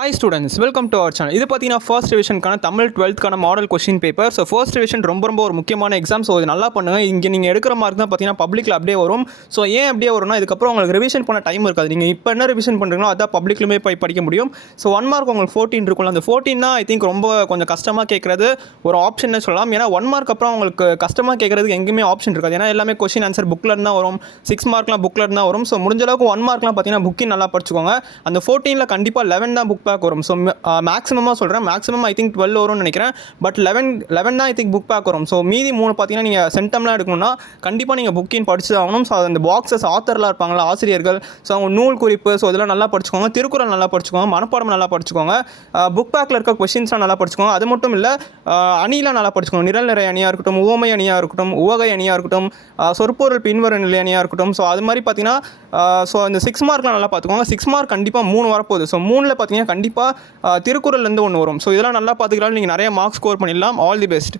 Hi students, welcome to our channel. இது பார்த்தீங்கன்னா first ரிவிஷனுக்கான Tamil 12th model question paper. So first revision ரொம்ப ஒரு முக்கியமான எக்ஸாம். ஸோ இது நல்லா பண்ணுங்கள். இங்கே நீங்கள் எடுக்கிற மார்க் தான் பார்த்தீங்கன்னா பப்ளிக்கில் அப்படியே வரும். ஸோ ஏன் அப்படியே வரும்னா, இதுக்கப்புறம் உங்களுக்கு ரிவிஷன் பண்ண டைம் இருக்காது. நீங்கள் இப்போ என்ன ரிவிஷன் பண்ணுறீங்களோ அதான் பப்ளிக்லுமே போய் படிக்க முடியும். ஸோ 1 மார்க் உங்களுக்கு 14 இருக்கும்ல, அந்த 14 தான் ஐ திங்க் ரொம்ப கொஞ்சம் கஷ்டமாக கேட்குறது ஒரு ஆப்ஷன் சொல்லலாம். ஏன்னா 1 மார்க் அப்புறம் உங்களுக்கு கஷ்டமாக கேட்குறதுக்கு எங்கேயுமே ஆப்ஷன் இருக்காது. ஏன்னா எல்லாமே கொஸ்டின் ஆன்சர் புக்கில் தான் வரும். 6 மார்க்லாம் புக்கில் தான் வரும். ஸோ முடிஞ்ச அளவுக்கு 1 மார்க்லாம் பார்த்தீங்கன்னா புக்கிங் நல்லா படிச்சுக்கோங்க. அந்த 14ல் கண்டிப்பாக 11 தான் புக் பேக் வரும். ஸோ மேக்ஸிமமாக சொல்கிறேன், மேக்ஸிமம் ஐ திங்க் 12 வரும்னு நினைக்கிறேன். பட் 11 தான் ஐ திங்க் புக் பேக் வரும். ஸோ மீதி 3 பார்த்தீங்கன்னா நீங்கள் சென்டம்லாம் எடுக்கணும்னா கண்டிப்பாக நீங்கள் புக்கிங் படிச்சு ஆகணும். ஸோ அந்த பாக்ஸஸ் ஆத்தர்லாம் இருப்பாங்களா, ஆசிரியர்கள், ஸோ அவங்க நூல் குறிப்பு, ஸோ இதெல்லாம் நல்லா படிச்சுக்கோங்க. திருக்குறள் நல்லா படிச்சுக்கோங்க. மனப்பாடம் நல்லா படிச்சுக்கோங்க. புக் பேக்கில் இருக்க கொஸ்டின்ஸ்லாம் நல்லா படிச்சுக்கோங்க. அது மட்டும் இல்லை, அணிலாம் நல்லா படிச்சுக்கோங்க. நிரல் நிறை அணியாக இருக்கட்டும், உவமை அணியாக இருக்கட்டும், உவகை அணியாக இருக்கட்டும், சொற்பொருள் பின்வரும் நிலை அணியாக இருக்கட்டும். ஸோ அது மாதிரி பார்த்தீங்கன்னா ஸோ இந்த 6 மார்க்லாம் நல்லா பார்த்துக்கோங்க. 6 மார்க் கண்டிப்பாக 3 வரப்போகுது. ஸோ 3ல் பார்த்தீங்கன்னா கண்டிப்பாக திருக்குறள்லேருந்து ஒன்று வரும். ஸோ இதெல்லாம் நல்லா பார்த்துக்கலாம். நீங்கள் நிறைய மார்க்ஸ் ஸ்கோர் பண்ணிடலாம். All the best.